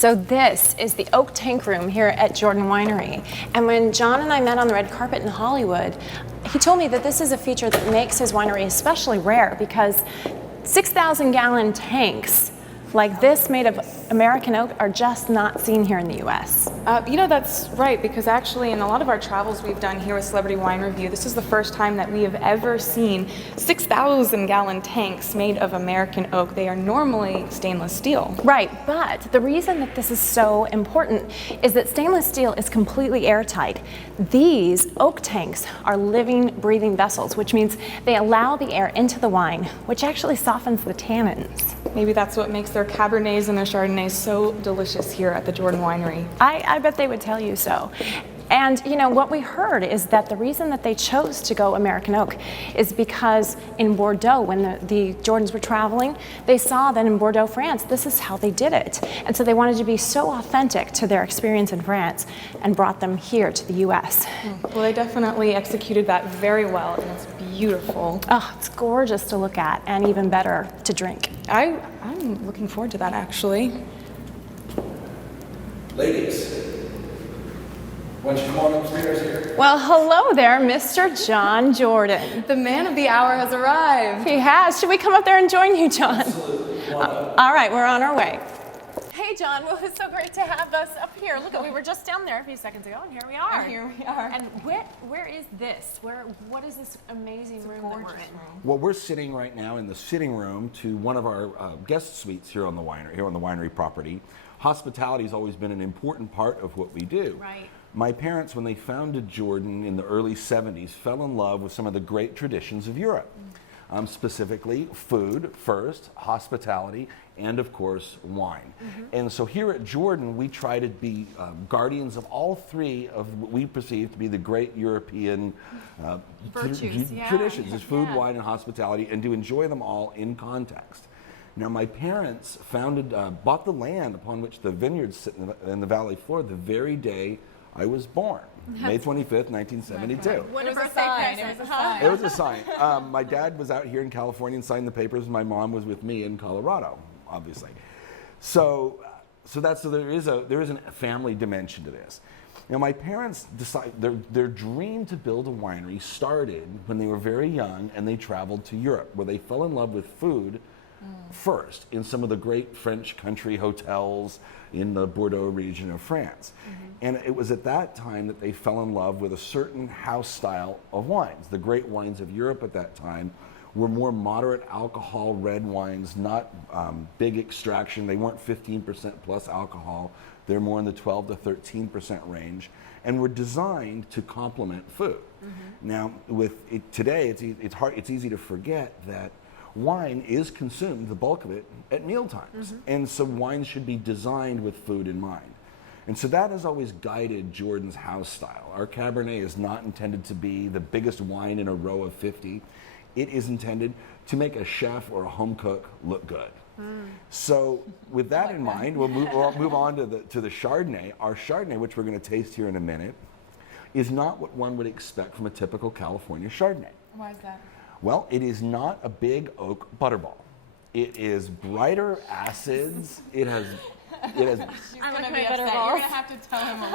So this is the oak tank room here at Jordan Winery. And when John and I met on the red carpet in Hollywood, he told me that this is a feature that makes his winery especially rare because 6,000-gallon tanks like this made of American oak are just not seen here in the US. That's right, because actually in a lot of our travels we've done here with Celebrity Wine Review, this is the first time that we have ever seen 6,000-gallon tanks made of American oak. They are normally stainless steel. Right, but the reason that this is so important is that stainless steel is completely airtight. These oak tanks are living, breathing vessels, which means they allow the air into the wine, which actually softens the tannins. Maybe that's what makes their Cabernets and their Chardonnays so delicious here at the Jordan Winery. I bet they would tell you so. And what we heard is that the reason that they chose to go American oak is because in Bordeaux, when the Jordans were traveling, they saw that in Bordeaux, France, this is how they did it. And so they wanted to be so authentic to their experience in France and brought them here to the US. Well, they definitely executed that very well, and it's beautiful. Oh, it's gorgeous to look at and even better to drink. I'm looking forward to that, actually. Ladies, why don't you come on upstairs here? Well, hello there, Mr. John Jordan. The man of the hour has arrived. He has. Should we come up there and join you, John? Absolutely. All right, we're on our way. Hey, John. Well, it's so great to have us up here. Look, we were just down there a few seconds ago, and here we are. And here we are. And where is this? What is this amazing room that we're in? Well, we're sitting right now in the sitting room to one of our guest suites here on the winery property. Hospitality has always been an important part of what we do. Right. My parents, when they founded Jordan in the early 70s, fell in love with some of the great traditions of Europe. Specifically food first, hospitality, and of course wine. And so here at Jordan we try to be guardians of all three of what we perceive to be the great European Virtues, traditions, is food, wine, and hospitality, and to enjoy them all in context. Now my parents bought the land upon which the vineyards sit in the valley floor the very day I was born, May 25th, 1972. What It was a a birthday sign. present. It was a sign. It was a sign. My dad was out here in California and signed the papers. My mom was with me in Colorado, obviously. So there is a family dimension to this. Now, my parents decided their dream to build a winery started when they were very young and they traveled to Europe, where they fell in love with food first in some of the great French country hotels in the Bordeaux region of France. And it was at that time that they fell in love with a certain house style of wines. The great wines of Europe at that time were more moderate alcohol red wines, not big extraction. They weren't 15% plus alcohol. They're more in the 12 to 13% range, and were designed to complement food. Now, today, it's easy to forget that wine is consumed, the bulk of it, at meal times. And so wine should be designed with food in mind. And so that has always guided Jordan's house style. Our Cabernet is not intended to be the biggest wine in a row of 50. It is intended to make a chef or a home cook look good. So with that in mind, we'll move on to the Chardonnay. Our Chardonnay, which we're going to taste here in a minute, is not what one would expect from a typical California Chardonnay. Why is that? Well, it is not a big oak butterball. It is brighter acids. It has. I like my butterballs. You're gonna have to tell him a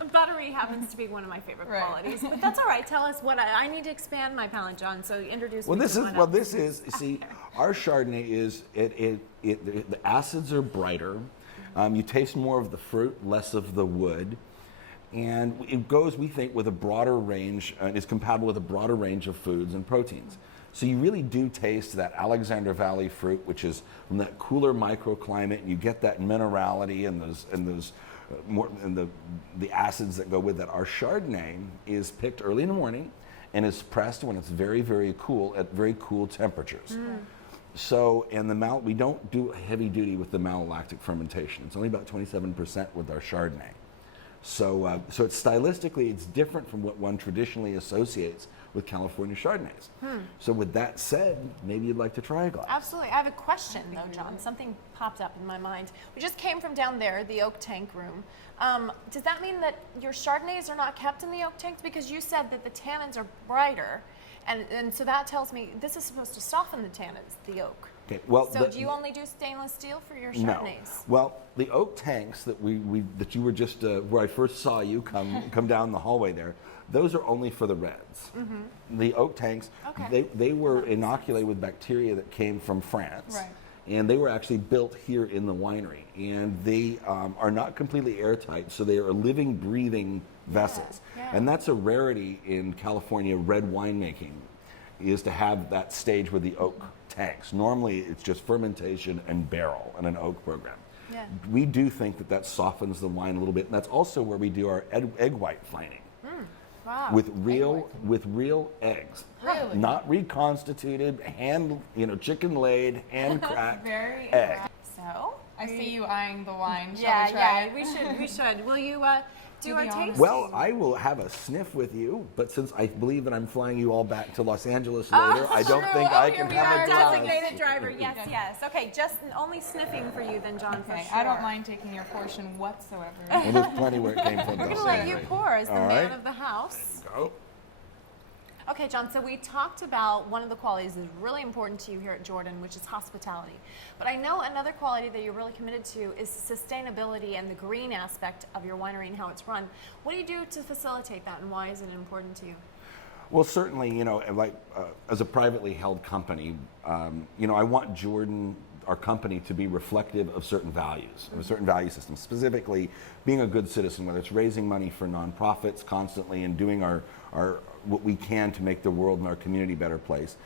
little. Buttery happens to be one of my favorite qualities, but that's all right. Tell us what I need to expand my palate, John. So introduce me. This is. See, our Chardonnay is the acids are brighter. You taste more of the fruit, less of the wood. And it goes, we think, with a broader range, and is compatible with a broader range of foods and proteins. So you really do taste that Alexander Valley fruit, which is from that cooler microclimate, and you get that minerality and the acids that go with that. Our Chardonnay is picked early in the morning and is pressed when it's very, very cool at very cool temperatures. So, and we don't do heavy duty with the malolactic fermentation. It's only about 27% with our Chardonnay. So it's stylistically, it's different from what one traditionally associates with California Chardonnays. So with that said, maybe you'd like to try a glass. Absolutely. I have a question though, John. Something popped up in my mind. We just came from down there, the oak tank room. Does that mean that your Chardonnays are not kept in the oak tanks? Because you said that the tannins are brighter, and so that tells me this is supposed to soften the tannins, the oak. Okay, well, So do you only do stainless steel for your no. Chardonnays? Well, the oak tanks that that you were just where I first saw you come down the hallway there, those are only for the reds. The oak tanks, Okay. they were inoculated with bacteria that came from France. Right. And they were actually built here in the winery. And they are not completely airtight, so they are living, breathing vessels. yeah. And that's a rarity in California red winemaking, is to have that stage with the oak tanks. Normally, it's just fermentation and barrel in an oak program. Yeah. We do think that that softens the wine a little bit, and that's also where we do our egg white fining. Wow. With real eggs, Really? not reconstituted, chicken laid, hand cracked Very egg. So? I see you eyeing the wine. Shall Yeah, we try yeah, it? we should. Will you do our be tasting? honest. Well, I will have a sniff with you, but since I believe that I'm flying you all back to Los Angeles later, I don't think I can we have are a glass. designated driver. Yes, yes. Okay, just only sniffing for you then, John. Okay, for sure. I don't mind taking your portion whatsoever. Well, there's plenty where it came from. We're though. gonna let you pour as the All man right. of the house. Go. Okay, John, so we talked about one of the qualities that's really important to you here at Jordan, which is hospitality. But I know another quality that you're really committed to is sustainability and the green aspect of your winery and how it's run. What do you do to facilitate that, and why is it important to you? Well, certainly, as a privately held company, I want Jordan, our company, to be reflective of certain values, of a certain value system, specifically being a good citizen, whether it's raising money for nonprofits constantly and doing our what we can to make the world and our community a better place.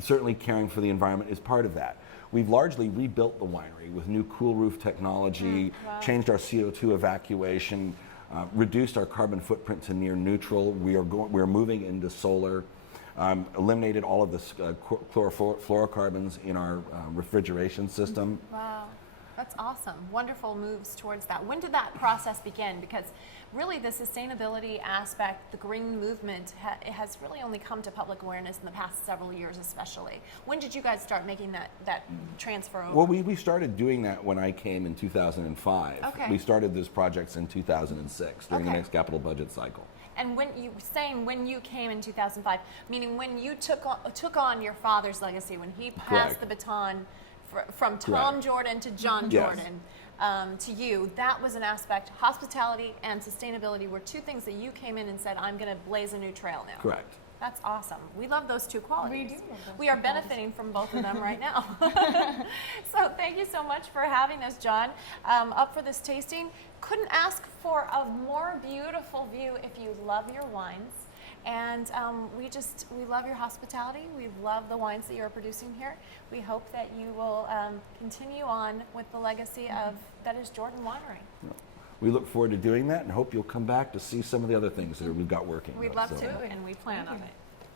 Certainly caring for the environment is part of that. We've largely rebuilt the winery with new cool roof technology, changed our CO2 evacuation, reduced our carbon footprint to near neutral. We are moving into solar, eliminated all of the fluorocarbons in our refrigeration system. Wow, that's awesome. Wonderful moves towards that. When did that process begin? Because really the sustainability aspect, the green movement, it has really only come to public awareness in the past several years especially. When did you guys start making that transfer over? Well, we started doing that when I came in 2005. Okay. We started those projects in 2006 during the Okay. next capital budget cycle. And when you came in 2005, meaning when you took on your father's legacy, when he passed Correct. the baton from Tom Correct. Jordan to John Yes. Jordan to you, that was an aspect. Hospitality and sustainability were two things that you came in and said, I'm going to blaze a new trail now. Correct. That's awesome. We love those two qualities. We do love those We two are benefiting from both of them right now. So thank you so much for having us, John, up for this tasting. Couldn't ask for a more beautiful view if you love your wines. And we love your hospitality. We love the wines that you're producing here. We hope that you will continue on with the legacy of that is Jordan Winery. We look forward to doing that and hope you'll come back to see some of the other things that we've got working. We'd love to, and we plan on it.